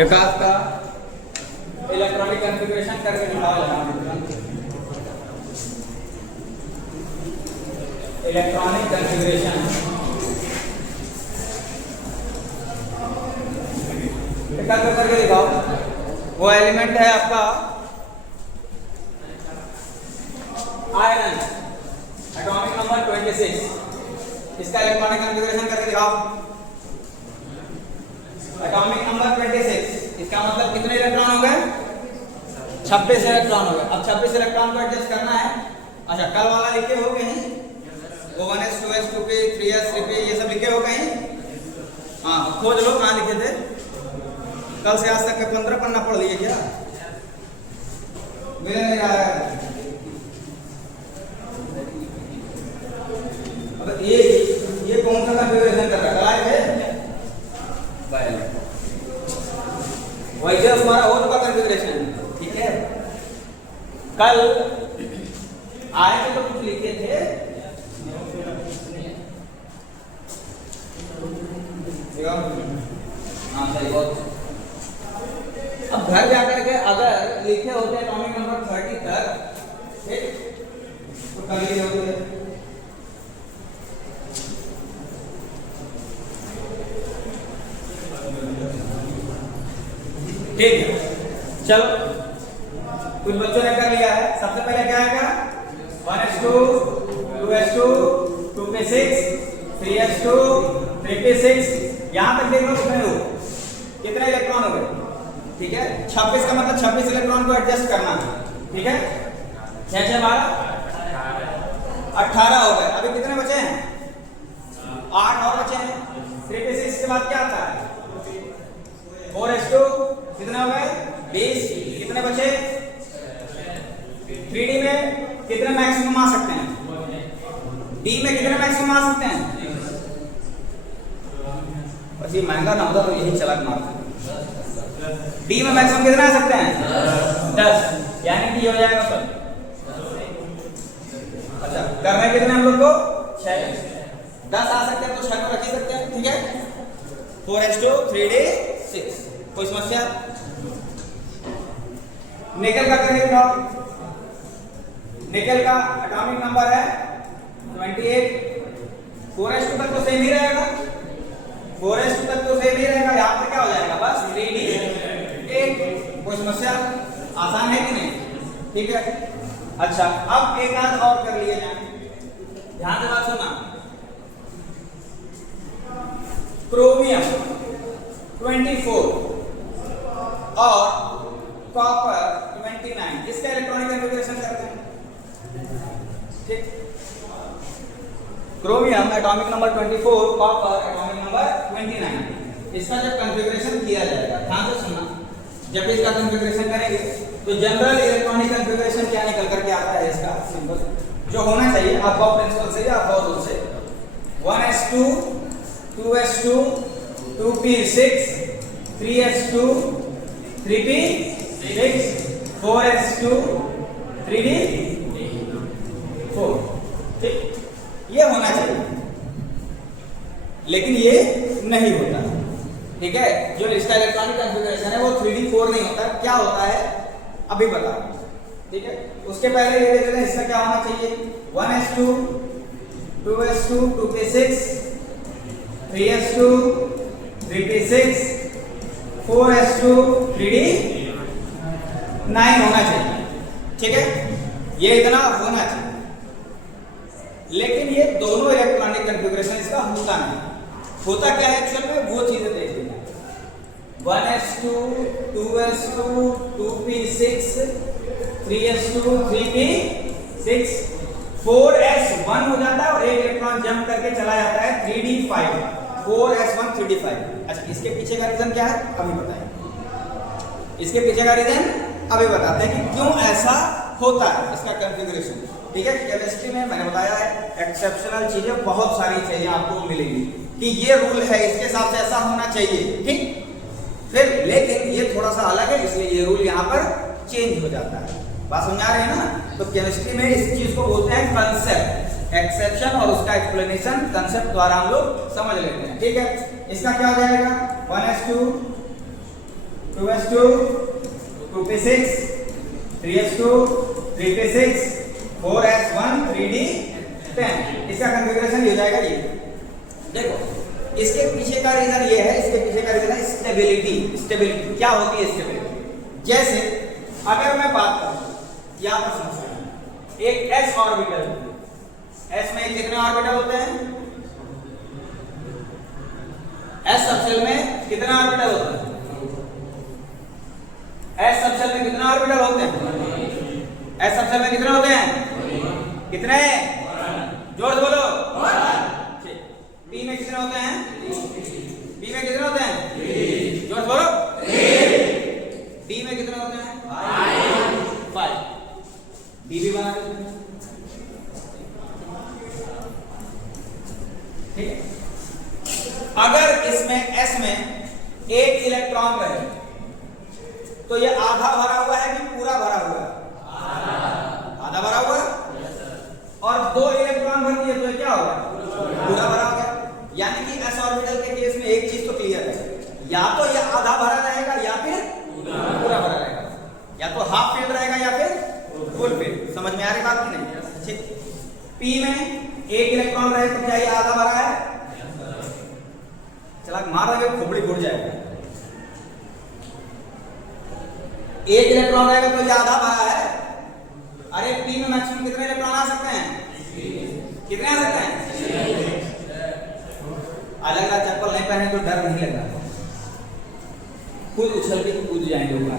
एकाध का electronic configuration करके दिखाओ यहाँ। इलेक्ट्रॉनिक कॉन्फ़िगरेशन एकाध करके दिखाओ। वो एलिमेंट है आपका आयरन, एटॉमिक नंबर 26। इसका इलेक्ट्रॉनिक कॉन्फ़िगरेशन करके दिखाओ। एटॉमिक नंबर 26, इसका मतलब कितने इलेक्ट्रॉन हो गए? 26 इलेक्ट्रॉन हो गए। अब 26 इलेक्ट्रॉन को एडजस्ट करना है। अच्छा, कल वाला लिखे हो कहीं? वो 1s 2s 2p 3s 3p ये सब लिखे हो कहीं? हाँ, खोज लो कहाँ लिखे थे। कल से आज तक के 15 पन्ना पढ़ लिए क्या? मिल नहीं रहा है। अब ये कौन सा कॉन्फ़िगरेशन कर रहा है? वैसे हमारा और का कॉन्फ़िगरेशन, ठीक है। कल आए थे तो कुछ लिखे थे, हाँ सही बहुत। अब घर जाकर के अगर लिखे होते एटॉमिक नंबर 30 तक, ठीक, तो कल लिखे होते। ठीक है, चलो कुछ बच्चों ने कर लिया है। सबसे पहले क्या आएगा? 1s2 2s2 2p6 3s2 3p6 यहां तक देख लो कितने लोग, कितने इलेक्ट्रॉन हो गए? ठीक है, 26 का मतलब 26 इलेक्ट्रॉन को एडजस्ट करना है। ठीक है, 6 6 12 18 हो गए। अभी कितने बचे हैं? 8 और बचे हैं। 3p6 के बाद क्या आता है? 4s2 कितने हो गए? 20। कितने बचे? 3d में कितने मैक्सिमम आ सकते हैं? d में कितने मैक्सिमम आ सकते हैं? बस ये महंगा ना होता तो यही चलाक मारते। d में मैक्सिमम कितने आ सकते हैं? 10, यानी कि हो जाएगा सब। अच्छा, करना कितने हम लोग को? 6। 10 आ सकते हैं तो 6 को रख ही सकते हैं। ठीक है, 4s2 3d 6। कोई समस्या? निकल का करके दिखाओ। निकल का एटॉमिक नंबर है 28। 4s2 तक तो सेम ही रहेगा। 4s2 तक तो सेम ही रहेगा। यहाँ पर क्या हो जाएगा? बस 3d8। कोई समस्या? आसान है कि नहीं? ठीक है। अच्छा, अब एक आध और कर लिए जाए। ध्यान से बात सुनना। क्रोमियम 24 और कॉपर 29, इसका इलेक्ट्रॉनिक कॉन्फ़िगरेशन करते हैं। ठीक, chromium atomic number 24, copper atomic number 29, इसका जब कॉन्फ़िगरेशन किया जाएगा, ध्यान से सुनना। जब इसका कॉन्फ़िगरेशन करेंगे तो जनरल इलेक्ट्रॉनिक कॉन्फ़िगरेशन क्या निकल करके आता है? इसका सिंपल जो होना चाहिए आपका प्रिंसिपल से या आपका रूल से, 1s2 2s2 2p6 3s2 3p6 4s2 3d4। ठीक, ये होना चाहिए, लेकिन ये नहीं होता। ठीक है, जो इसका इलेक्ट्रॉनिक कॉन्फ़िगरेशन है वो 3d4 नहीं होता। क्या होता है अभी बता। ठीक है, उसके पहले ये देख लेते हैं इसका क्या होना चाहिए। 1s2 2s2 2p6 3s2 3p6 4s2 3d9 होना चाहिए। ठीक है, ये इतना होना चाहिए, लेकिन ये दोनों इलेक्ट्रॉनिक कॉन्फ़िगरेशन इसका होता नहीं। होता क्या है एक्चुअल में, वो चीजें देख लेना। 1s2 2s2 2p6 3s2 3p6 4s1 हो जाता है और एक इलेक्ट्रॉन जंप करके चला जाता है 3d5 4s1 3d5। अच्छा, इसके पीछे का रीजन क्या है अभी बताएं। इसके पीछे का रीजन अभी बताते हैं कि क्यों ऐसा होता है इसका कॉन्फ़िगरेशन। ठीक है, केमिस्ट्री में मैंने बताया है एक्सेप्शनल चीजें बहुत सारी चीजें आपको मिलेंगी कि ये रूल है, इसके हिसाब से ऐसा होना चाहिए। ठीक, फिर लेकिन ये थोड़ा सा अलग है, इसलिए ये रूल यहाँ पर चेंज हो जाता है। बात समझ आ रही है ना? तो केमिस्ट्री में इस चीज को बोलते हैं कंसेप्ट। एक्सेप्शन और उसका एक्सप्लेनेशन कंसेप्ट द्वारा हम लोग समझ लेते हैं। ठीक है, इसका क्या हो जाएगा? 1s2 2s2 2p6 3s2 3p6 4s1 3d10। इसका कंफिगरेशन ये हो जाएगा। ये देखो इसके पीछे का रीजन ये है, इसके पीछे का रीजन है स्टेबिलिटी। स्टेबिलिटी क्या होती है स्टेबिलिटी? जैसे अगर मैं बात करूं यहां पर समझ एक s ऑर्बिटल, s में कितने ऑर्बिटल होते हैं? s सबशेल में कितने ऑर्बिटल होते हैं? s सबशेल में कितने ऑर्बिटल होते हैं? s सबशेल में कितने होते हैं? कितने? जोर से बोलो। p में कितने होते हैं? p में कितने होते हैं? जोर से बोलो। d में कितने होते हैं? 5। d भी बना देते हैं। ठीक है। अगर इसमें s में एक इलेक्ट्रॉन रहे तो ये आधा भरा हुआ है कि पूरा भरा हुआ है? आधा भरा हुआ है। और 2 इलेक्ट्रॉन भर दिए तो ये क्या होगा? पूरा भरा हो गया। यानी कि s ऑर्बिटल के केस में एक चीज तो क्लियर है, या तो ये आधा भरा रहेगा या फिर पूरा भरा रहेगा, या तो हाफ फिल्ड रहेगा या फिर फुल फिल्ड। समझ में आ रही बात की नहीं? ठीक। p में एक इलेक्ट्रॉन रहे तो क्या ये आधा भरा है? चला मार रहे खोपड़ी फूट जाएगा। एक इलेक्ट्रॉन रहेगा तो ये आधा भरा है। अरे p में मैक्सिमम कितने इलेक्ट्रॉन आ सकते हैं? कितने आ सकते हैं? अलग अलग चप्पल नहीं पहने तो डर नहीं लग रहा, खुद उछल के कूद जाएंगे ऊपर।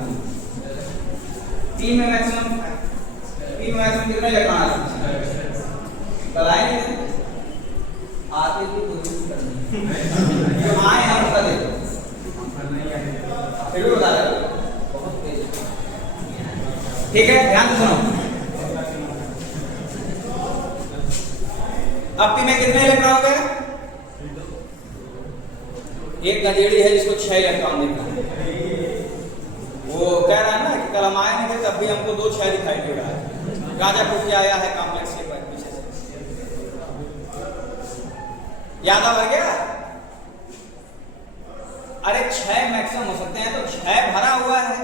p में मैक्सिमम कितने इलेक्ट्रॉन आ सकते हैं? बताएंगे आते की कोशिश करनी जो आए हम बता दे फिर भी बता दे। ठीक है, ध्यान से सुनो। अब p में कितने इलेक्ट्रॉन हो गए? एक गजेड़ी है जिसको 6 इलेक्ट्रॉन दिख रहा है। वो कह रहा है ना कि कल हम आए नहीं थे तब भी हमको 2 6 दिखाई दे रहा है। राजा टूट के आया है कॉम्प्लेक्स के पीछे से। याद आ गया? अरे 6 मैक्सिमम हो सकते हैं, तो 6 भरा हुआ है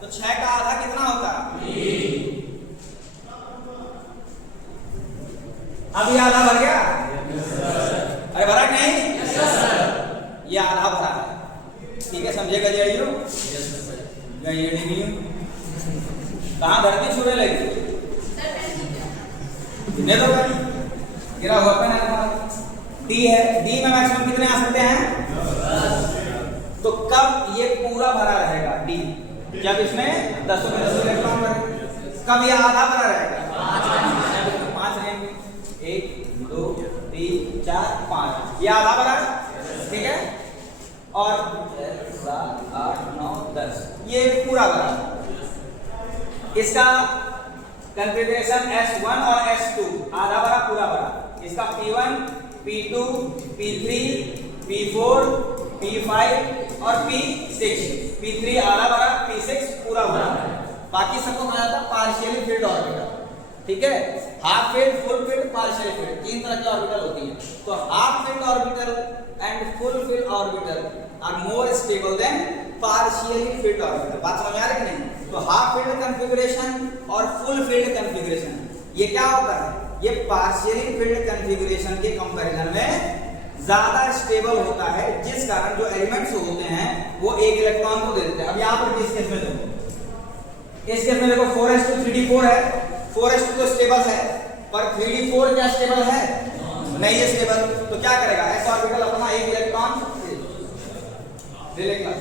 तो 6 का आधा कितना होता है? अब ये आधा भर गया? अरे भरा नहीं? ये आधा भरा है। ठीक है, समझे गजेड़ियों? गजेड़ियों कहां धरती छूने लगी? नहीं तो गिरा हुआ पेन है। डी है, डी में मैक्सिमम कितने आ सकते हैं? तो कब ये पूरा भरा रहेगा? डी जब इसमें 10 में 10 इलेक्ट्रॉन रहे। कब ये आधा भरा रहेगा? 5 रहेंगे। 1 2 3 4 5 ये आधा भरा है। ठीक है, और 7 8 9 10 ये पूरा भरा। इसका कंफिगरेशन S1 और S2 आधा भरा पूरा भरा। इसका P1 P2 P3 P4 P5 और P6। P3 आधा भरा, P6 पूरा भरा। बाकी सबको कहा जाता है पार्शियली फिल्ड ऑर्बिटल। ठीक है, half filled, full filled, partial filled, 3 तरह की ऑर्बिटल होती है। तो half filled orbital and full filled orbital are more stable than partially filled orbital. बात समझ आ रही है नहीं? तो हाफ फील्ड कॉन्फ़िगरेशन और फुल फील्ड कॉन्फ़िगरेशन ये क्या होता है? ये पार्शियली फील्ड कॉन्फ़िगरेशन के कंपैरिजन में ज्यादा स्टेबल होता है, जिस कारण जो एलिमेंट्स होते हैं वो एक इलेक्ट्रॉन को दे देते हैं। अब यहां पर किस केस में देखो, इस केस में देखो 4s2 3d4 है। 4s2 तो स्टेबल है, पर 3d4 क्या स्टेबल है? नहीं है स्टेबल। तो क्या करेगा? s ऑर्बिटल अपना एक इलेक्ट्रॉन ले लेगा।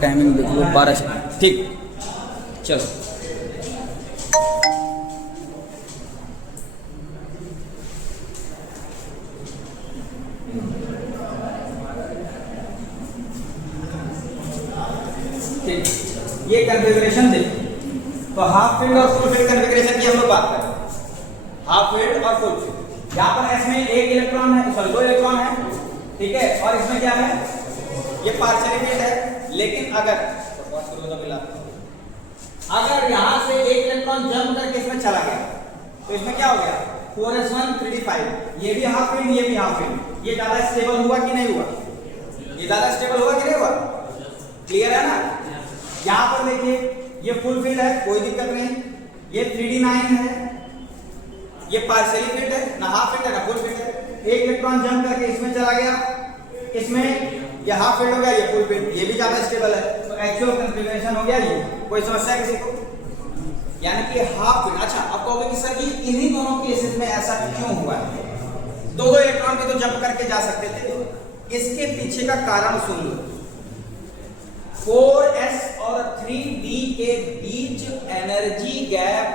टाइमिंग देख लो 12 सेकंड। ठीक, चलो ठीक, ये कॉन्फ़िगरेशन देखिए। तो हाफ फील्ड और फुल फील्ड कॉन्फ़िगरेशन की हम लोग बात करें। हाफ फील्ड और फुल फील्ड, यहाँ पर इसमें एक इलेक्ट्रॉन है, सॉरी 2 इलेक्ट्रॉन है, ठीक है, और इसमें क्या है, ये पार्शियल फील्ड है। लेकिन अगर यहां से एक इलेक्ट्रॉन जंप करके इसमें चला गया तो इसमें क्या हो गया, 4s1 3d5, ये भी हाफ फील्ड, ये भी हाफ फील्ड। ये ज्यादा स्टेबल हुआ कि नहीं हुआ, ये ज्यादा स्टेबल हुआ कि नहीं हुआ, क्लियर है ना। यहां पर देखिए ये फुल फील्ड है, कोई दिक्कत नहीं, ये 3d9 है, ये पार्शियली फील्ड है, ना हाफ फील्ड है ना फुल फील्ड है। एक इलेक्ट्रॉन जंप करके इसमें चला गया, इसमें ये हाफ फील्ड हो गया, ये फुल फील्ड, ये भी ज्यादा स्टेबल है। तो एक्चुअल कॉन्फ़िगरेशन हो गया ये। कोई समस्या किसी को, यानी कि हाफ फील्ड। अच्छा, अब कहोगे कि सर जी इन्हीं दोनों केसेस में ऐसा क्यों हुआ है, 2 इलेक्ट्रॉन भी तो जंप करके जा सकते थे। इसके पीछे का कारण सुन लो। 4s और 3d के बीच एनर्जी गैप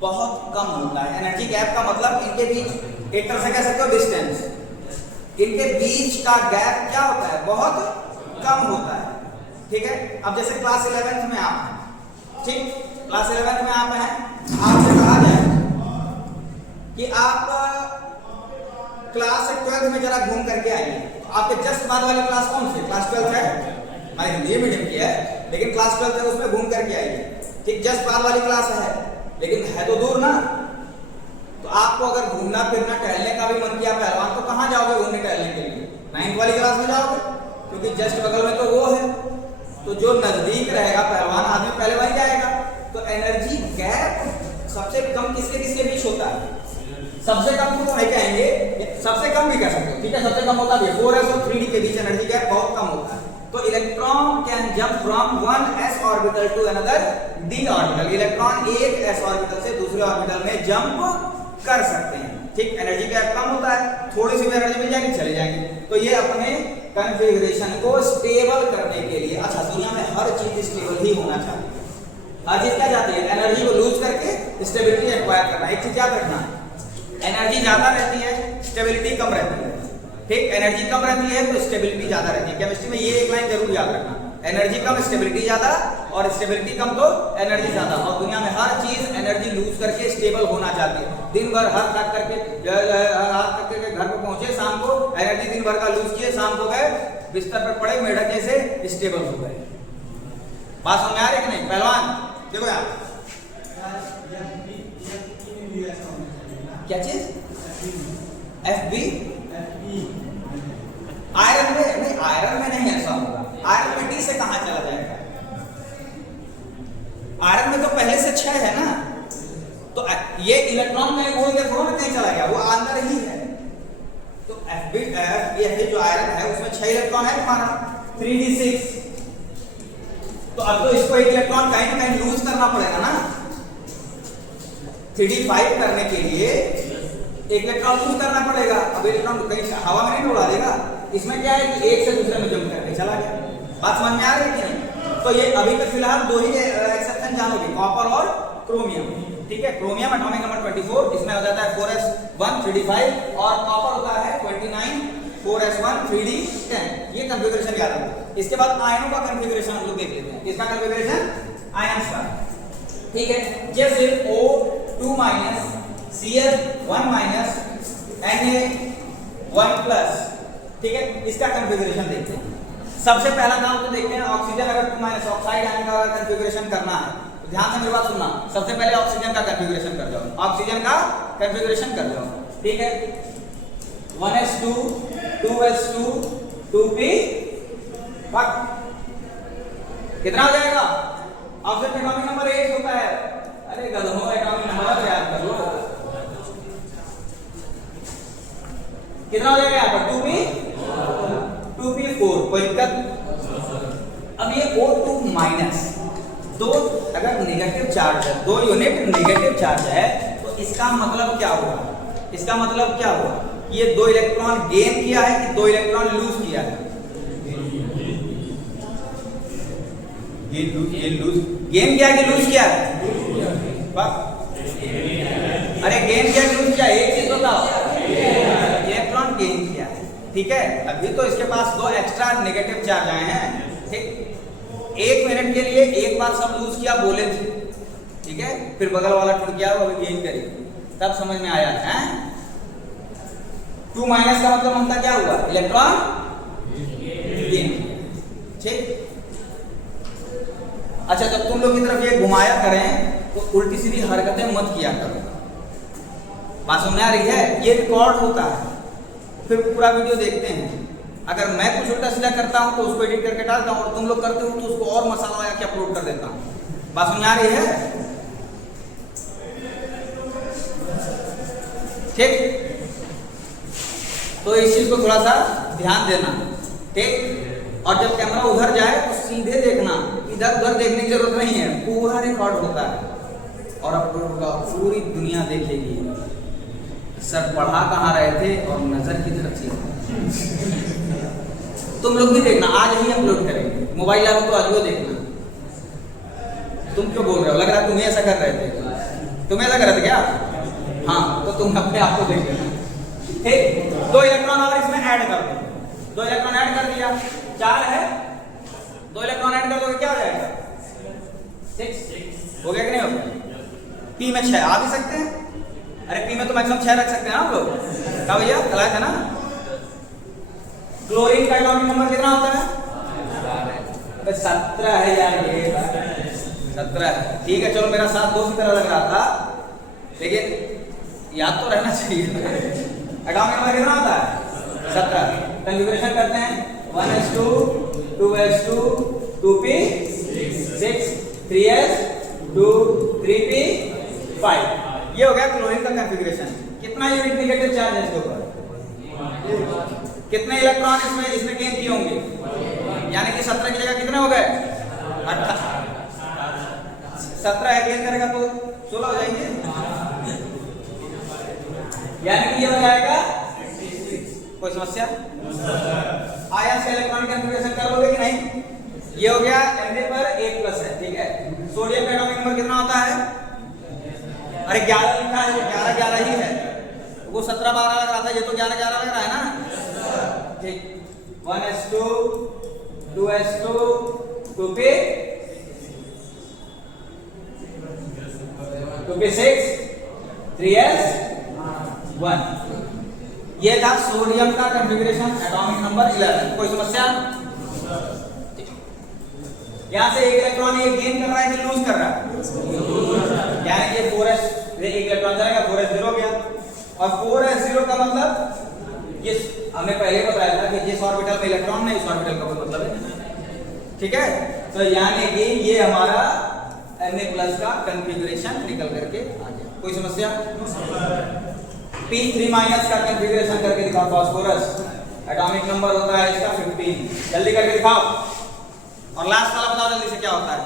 बहुत कम होता है। एनर्जी गैप का मतलब इनके बीच एक तरह से कह सकते हो डिस्टेंस, इनके बीच का गैप क्या होता है, बहुत कम होता है। ठीक है, अब जैसे क्लास 11th में आप हैं, ठीक, क्लास 11th में आप हैं, आपसे कहा जाए कि आप क्लास 12th में जरा घूम करके आइए, तो आपके जस्ट बाद वाली क्लास कौन सी, क्लास 12th है, मैंने हिंदी मीडियम की है, लेकिन क्लास 12th है, उसमें घूम करके आइए। ठीक, जस्ट बाद वाली क्लास है, लेकिन है तो दूर ना। तो आपको अगर घूमना फिरना टहलने का भी मन किया पहलवान, तो कहाँ जाओगे घूमने टहलने के लिए, 9th वाली क्लास में जाओगे, क्योंकि जस्ट बगल में तो वो है। तो जो नजदीक रहेगा पहलवान आदमी पहले वहीं जाएगा। तो एनर्जी गैप सबसे कम किसके किसके बीच होता है, सबसे कम तो नहीं कहेंगे, सबसे कम भी कह सकते हो, ठीक है, सबसे कम होता है 4s और 3d के बीच एनर्जी गैप बहुत कम होता है। तो electron can jump from one s orbital to another d orbital. Electron एक s ऑर्बिटल से दूसरे ऑर्बिटल में जंप कर सकते हैं। ठीक, एनर्जी गैप कम होता है, थोड़ी सी भी एनर्जी मिल जाएगी चले जाएंगे। तो ये अपने कॉन्फ़िगरेशन को स्टेबल करने के लिए, अच्छा दुनिया में हर चीज स्टेबल ही होना चाहिए, हर चीज क्या चाहती है, एनर्जी को लूज करके स्टेबिलिटी एक्वायर करना। एक चीज याद रखना, एनर्जी ज्यादा रहती है, स्टेबिलिटी कम रहती है। ठीक, एनर्जी कम रहती है तो स्टेबिलिटी ज्यादा रहती है। केमिस्ट्री में ये एक लाइन जरूर याद रखना, एनर्जी कम स्टेबिलिटी ज्यादा, और स्टेबिलिटी कम तो एनर्जी ज्यादा। और दुनिया में हर चीज एनर्जी लूज करके स्टेबल होना चाहती है। दिन भर हाथ थक करके घर पे पहुंचे, शाम को एनर्जी दिन भर का लूज किए, शाम को गए बिस्तर पर पड़े मेढक जैसे स्टेबल हो गए। बात समझ में आ रही कि नहीं पहलवान, देखो यार क्या चीज? Fb आयरन में नहीं, आयरन में नहीं ऐसा होगा। आयरन में D से कहां चला जाएगा? आयरन में तो पहले से 6 है ना, तो ये इलेक्ट्रॉन में बोल के थोड़ा ना कहीं चला गया, वो अंदर ही है। तो Fb ये जो आयरन है उसमें 6 इलेक्ट्रॉन है हमारा 3d6। तो अब तो इसको एक इलेक्ट्रॉन कहीं ना कहीं लूज करना पड़ेगा ना। 3d5 करने के लिए एक इलेक्ट्रॉन लूज करना पड़ेगा। अब इलेक्ट्रॉन कहीं हवा में नहीं उड़ा देगा। इसमें क्या है कि एक से दूसरे में जंप करके चला गया। बात समझ में आ रही है कि नहीं? तो ये अभी तक फिलहाल दो ही एक्सेप्शन जानोगे, कॉपर और क्रोमियम। ठीक है, क्रोमियम एटॉमिक नंबर 24, इसमें हो जाता है 4s1 3d5 और कॉपर होता है 29 4s1 3d10। ये कॉन्फ़िगरेशन याद रखना। इसके बाद आयनों का कॉन्फ़िगरेशन हम लोग देख लेते हैं। इसका कॉन्फ़िगरेशन आयन्स का, ठीक है, जैसे O2 Cl1 Na1+, ठीक है, इसका कॉन्फ़िगरेशन देखते हैं। सबसे पहला काम तो देखते हैं ऑक्सीजन अगर 2- ऑक्साइड आयन का कॉन्फ़िगरेशन करना है तो ध्यान से मेरी बात सुनना। सबसे पहले ऑक्सीजन का कॉन्फ़िगरेशन कर जाओ, ऑक्सीजन का कॉन्फ़िगरेशन कर जाओ, ठीक है। 1s2 2s2 2p कितना हो जाएगा? ऑक्सीजन एटॉमिक नंबर 8 होता है। अरे गधों, एटॉमिक नंबर याद कर लो। कितना हो जाएगा यहाँ पर? 2p4, कोई दिक्कत? अब ये O2 दो अगर नेगेटिव चार्ज है, 2 यूनिट नेगेटिव चार्ज है, तो इसका मतलब क्या हुआ? इसका मतलब क्या हुआ? ये 2 इलेक्ट्रॉन गेन किया है कि 2 इलेक्ट्रॉन लूज किया है? गेन किया कि लूज किया है? अरे गेन किया कि लूज किया? एक चीज बताओ, इलेक्ट्रॉन गेन किया है, ठीक है। अभी तो इसके पास 2 एक्स्ट्रा नेगेटिव चार्ज आए हैं, ठीक। 1 मिनट के लिए एक बार सब लूज किया बोले थे, ठीक है, फिर बगल वाला टूट गया, वो अभी गेन करेगी, तब समझ में आया है। 2- का मतलब हमका क्या हुआ? इलेक्ट्रॉन गेन, ठीक। अच्छा, जब तुम लोग की तरफ ये घुमाया करें तो उल्टी सीधी हरकतें मत किया करो। बात समझ में आ रही है? ये रिकॉर्ड होता है, फिर पूरा वीडियो देखते हैं। अगर मैं कुछ उल्टा सीधा करता हूं तो उसको एडिट करके डालता हूं, और तुम लोग करते हो तो उसको और मसाला लगा के अपलोड कर देता हूं। बात समझ में आ रही है? ठीक, तो इस चीज को थोड़ा सा ध्यान देना, ठीक। और जब कैमरा उधर जाए तो सीधे देखना, इधर उधर देखने की जरूरत नहीं है, पूरा रिकॉर्ड होता है और अपलोड होगा, पूरी दुनिया देखेगी। सर पढ़ा कहाँ रहे थे और नजर किधर थी? तुम लोग भी देखना, आज ही अपलोड करेंगे। मोबाइल आओ तो आज वो देखना। तुम क्यों बोल रहे हो? लग रहा है तुम ऐसा कर रहे थे। तुम ऐसा कर रहे थे क्या? हाँ, तो तुम अपने आप को देख लेना, ठीक। 2 इलेक्ट्रॉन और इसमें ऐड कर दो। 2 इलेक्ट्रॉन ऐड कर दिया, 4 है। 2 इलेक्ट्रॉन ऐड कर दोगे क्या हो जाएगा? 6 हो गया कि नहीं हो गया? P में 6 आ भी सकते हैं। अरे P में तो मैक्सिमम 6 रख सकते हैं आप लोग, क्या भैया? चला था ना। क्लोरीन का एटॉमिक नंबर कितना होता है? 17 है यार, ये 17 है, ठीक है। चलो, मेरा साथ 2 की तरह लग रहा था, लेकिन याद तो रहना चाहिए। एटॉमिक नंबर कितना होता है? 17। कॉन्फ़िगरेशन करते हैं, 1s2 2s2 2p6 3s2 3p5। ये हो गया क्लोरीन का कॉन्फ़िगरेशन। कितना यूनिट नेगेटिव चार्ज है इसके ऊपर? कितने इलेक्ट्रॉन इसमें गेन किए होंगे? यानी कि 17 की जगह कितने हो गए? 18। 17 है, गेन करेगा तो 16 हो जाएंगे, यानी कि ये हो जाएगा 6। कोई समस्या? आयन से इलेक्ट्रॉनिक कॉन्फ़िगरेशन कर लोगे कि नहीं? ये हो गया, Na पर 1+ है, ठीक है। सोडियम का एटॉमिक नंबर कितना होता है? अरे 11 लिखा है, 11 ही है। वो 17-12 लग रहा था, ये तो 11 लग रहा है ना, ठीक। 1s2 2s2 2p6 3s1। ये था सोडियम का कॉन्फ़िगरेशन, एटॉमिक नंबर 11। कोई समस्या? यहां से एक इलेक्ट्रॉन ये गेन कर रहा है कि लूज कर रहा है? यानी कि 4s, एक इलेक्ट्रॉन जाएगा, 4s0 हो गया। और 4s0 का मतलब ये हमने पहले बताया था कि जिस ऑर्बिटल में इलेक्ट्रॉन नहीं उस ऑर्बिटल का कोई मतलब है, ठीक है। तो यानी कि ये हमारा Na+ का कॉन्फ़िगरेशन निकल करके आ गया। कोई समस्या? P3- का कॉन्फ़िगरेशन करके दिखाओ फास्फोरस। एटॉमिक नंबर होता है इसका 15। जल्दी करके दिखाओ। और लास्ट वाला बताओ जल्दी से क्या होता है।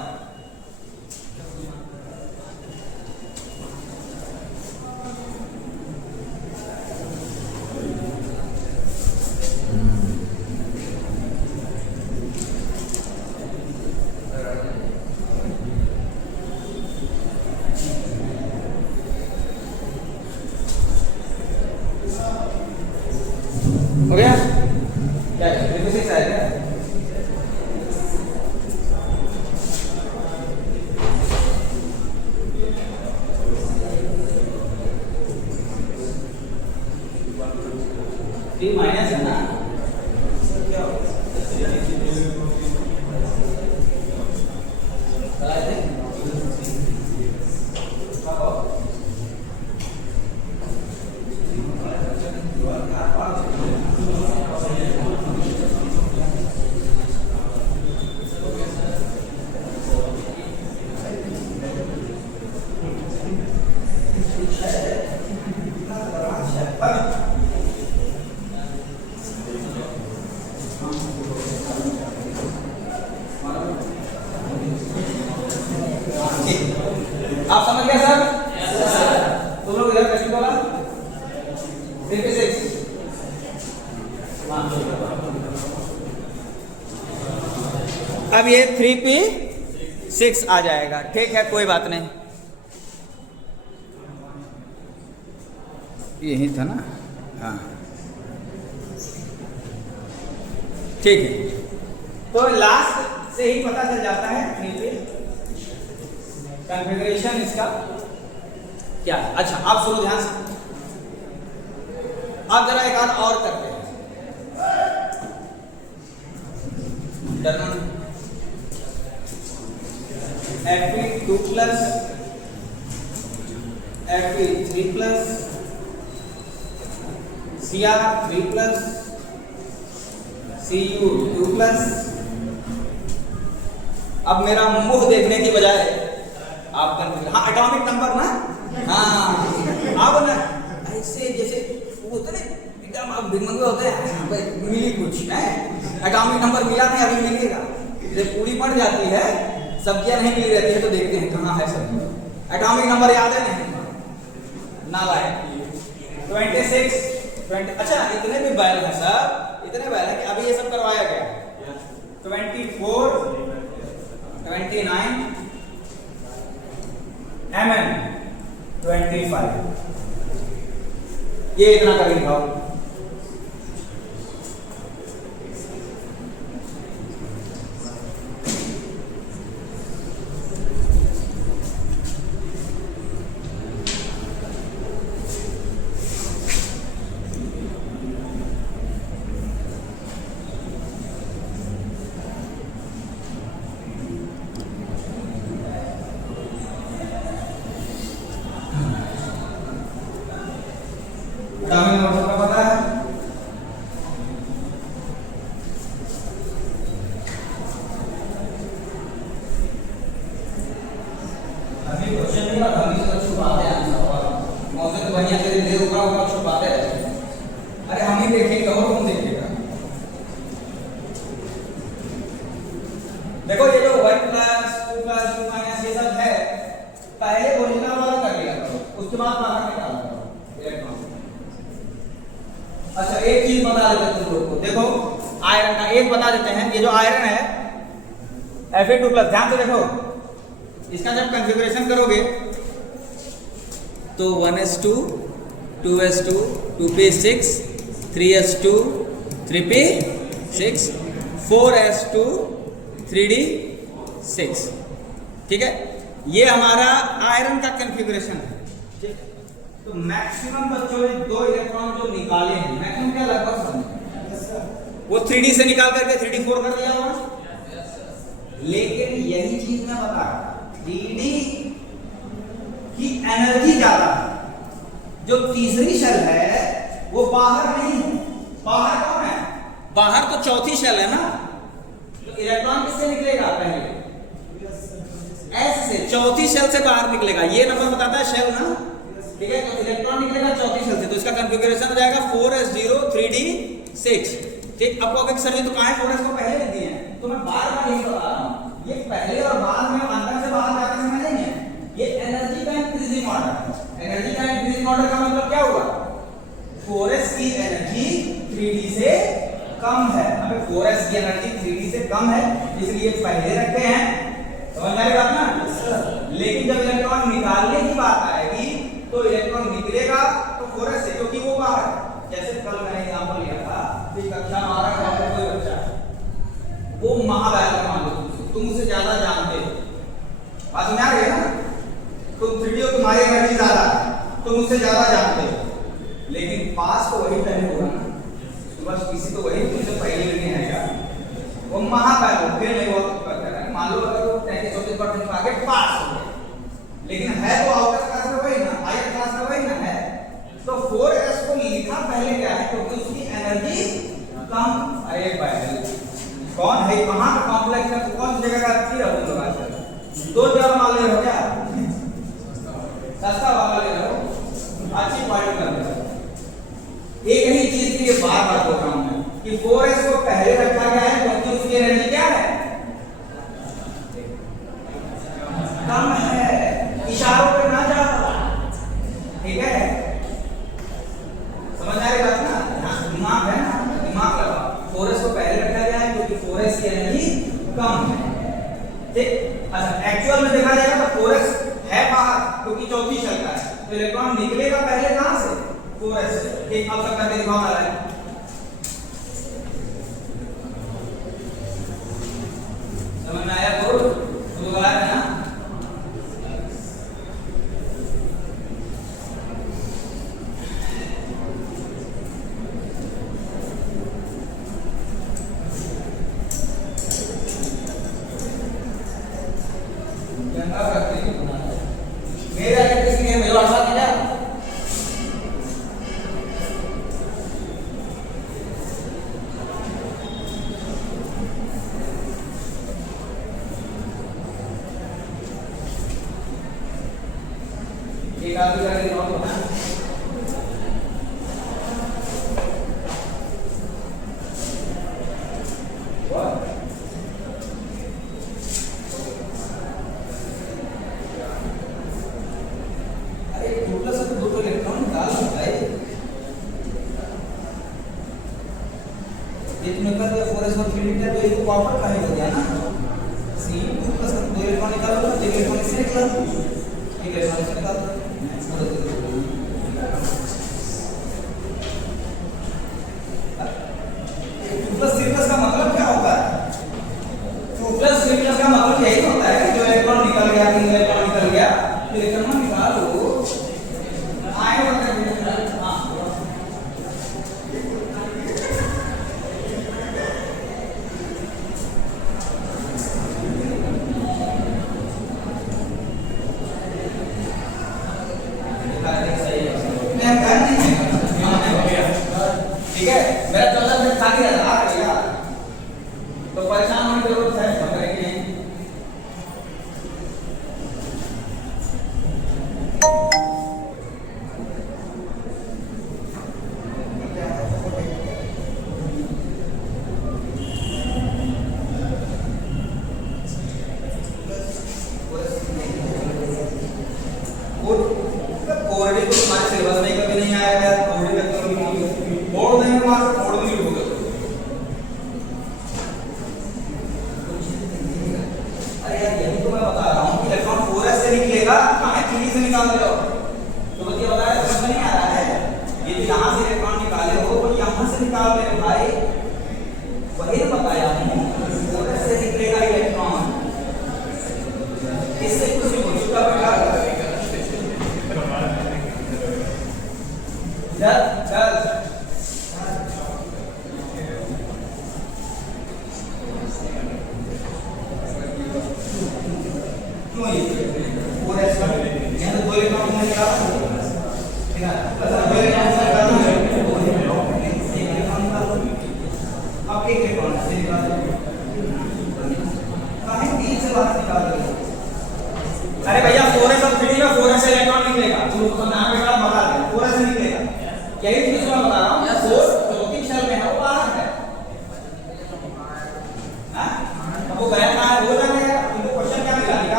हो गया? क्या है? 36 है क्या? P- है ना? आप समझ गए सर? तुम लोग इधर कैसे बोला? 36। अब ये 3p6 आ जाएगा, ठीक है, कोई बात नहीं। यही था ना? हाँ, ठीक है। तो लास्ट से ही पता चल जाता है 3p कॉन्फ़िगरेशन इसका क्या है। अच्छा, आप सुनो ध्यान से। अब जरा एक आध और करते हैं। Fe2+, Fe3+, Cr3+, Cu2+। अब मेरा मुंह देखने की बजाय आप कंफ्यूज, हाँ एटॉमिक नंबर ना, हाँ अब ना ऐसे जैसे उतने एकदम आप दिमाग होते हैं मिली कुछ है, एटॉमिक नंबर मिला नहीं अभी मिलेगा। जब पूरी पड़ जाती है, सब्जियां नहीं मिल रहती है तो देखते हैं कहाँ है सब्जी। एटॉमिक नंबर याद है नहीं ना लाए 26 20। अच्छा इतने भी बैल है सर, इतने बैल है कि अभी ये सब करवाया गया। 24 29 Mn 25। ये इतना कर दिखाओ। पता है अभी क्वेश्चन नहीं था, हम इसको छुपाते हैं मौसम तो बढ़िया से दे होगा होगा छुपाते रहते हैं। अरे हम ही देखेंगे और कौन देखेगा। देखो ये जो 1+, 2+, 2- ये सब है, पहले ओरिजिनल वाला कर लिया करो, उसके बाद बाहर निकाला करो इलेक्ट्रॉन। अच्छा एक चीज बता देते हैं तुम लोग को, देखो आयरन का एक बता देते हैं। ये जो आयरन है Fe2+, ध्यान से देखो, इसका जब कॉन्फ़िगरेशन करोगे तो 1s2 2s2 2p6 3s2 3p6 4s2 3d6, ठीक है। ये हमारा आयरन का कॉन्फ़िगरेशन है, ठीक है। तो मैक्सिमम बच्चों ने 2 इलेक्ट्रॉन जो निकाले हैं, मैक्सिमम क्या लगभग समझे, वो 3d से निकाल करके 3d4 कर दिया होगा। लेकिन यही चीज मैं बता रहा हूं, 3d की एनर्जी ज्यादा है, जो तीसरी शेल है वो बाहर नहीं है। बाहर कौन है? बाहर तो चौथी शेल है ना। तो इलेक्ट्रॉन किससे निकलेगा? पहले एस से, चौथी शेल से बाहर निकलेगा। ये नंबर बताता है शेल ना, ठीक है। तो इलेक्ट्रॉन निकलेगा चौथी शेल से, तो इसका कंफिगरेशन हो जाएगा 4s0 3d6। ठीक, अब कहोगे सर ये तो कहां है, 4s को पहले लिख दिए हैं। तो मैं बार-बार यही बता रहा हूं, ये पहले और बाद में अंदर से बाहर जाकर समझ नहीं है। ये एनर्जी का इंक्रीजिंग ऑर्डर, एनर्जी का इंक्रीजिंग ऑर्डर का मतलब क्या हुआ? 4s की एनर्जी 3d से कम है। हमें 4s की एनर्जी 3d से कम है, इसलिए पहले रखे हैं। समझ में आई बात ना? लेकिन जब इलेक्ट्रॉन निकालने की बात आएगी तो इलेक्ट्रॉन निकलेगा तो 4s से, क्योंकि वो बाहर। जैसे कल मैंने एग्जांपल लिया था कि कक्षा 12 का कोई बच्चा, वो महाबायर मान लो, तुम उसे ज्यादा जानते हो, बात समझ आ रही है ना? तुम 3d हो, तुम्हारी एनर्जी ज्यादा है, तुम उससे ज्यादा जानते हो, लेकिन पास तो वही पहले होगा ना। बस किसी तो वही तुमसे पहले नहीं आएगा, वो महाबायर फिर नहीं बहुत करता है। मान लो अगर वो 33% आगे पास हो गया, लेकिन है वो आउटर क्लास में वही ना, हायर क्लास में वही ना है। तो 4s को लिखा पहले क्या है, क्योंकि उसकी एनर्जी कम। अरे भाई कौन है, कहां का कॉम्प्लेक्स है, कौन सी जगह का थी? तुम लोग आजकल दो जगह मान ले रहे हो क्या? सस्ता वाला ले रहे हो, अच्छी क्वालिटी का ले रहे हो। एक ही चीज के लिए बार-बार बोल रहा हूं मैं कि 4s को पहले रखा गया है क्योंकि उसकी एनर्जी क्या है? कम है। इशारों पे ना जाओ, ठीक है? समझ आ रही बात ना? दिमाग है ना, दिमाग लगाओ। 4s को पहले रखा गया है क्योंकि 4s की एनर्जी कम है, ठीक। अच्छा, एक्चुअल में देखा जाएगा तो 4s है बाहर क्योंकि चौथी शेल का है, तो इलेक्ट्रॉन निकलेगा पहले कहां से? 4s से। ठीक, अब तक करके दिखाओ ना। समझ में आया? बोल तो गलत है ना? मेरा किसने मेरा आशा किया? एक आदमी करके नोट होना। इतने कर दिया 4s और 3d तो ये तो कॉपर का ही हो गया ना। C2 प्लस 2 इलेक्ट्रॉन निकालो ना, 1 इलेक्ट्रॉन इससे निकला, 1 इलेक्ट्रॉन इससे निकालो। 2 प्लस 3 प्लस का मतलब क्या होता है? 2 प्लस 3 प्लस का मतलब यही होता है कि जो इलेक्ट्रॉन निकल गया, 3 इलेक्ट्रॉन निकल गया, तो इलेक्ट्रॉन निकालो आए होता है। हां, ठीक है। मेरा 14 मिनट खाली रहा आ गया तो परेशान होने की जरूरत है, हम करेंगे। कोर्डी तो हमारे सिलेबस में कभी नहीं आएगा, कोर्डी का तो बोर्ड नहीं हमारा, बोर्ड नहीं होगा। अरे यार यही तो मैं बता रहा हूँ कि इलेक्ट्रॉन 4s से निकलेगा, कहां 3d से निकाल रहे हो? तो बच्चे बता रहे समझ नहीं आ रहा है। ये तो यहां से इलेक्ट्रॉन निकाले हो तो यहां से निकाल रहे भाई, वही तो बताया हूं। 4s से निकलेगा इलेक्ट्रॉन, इससे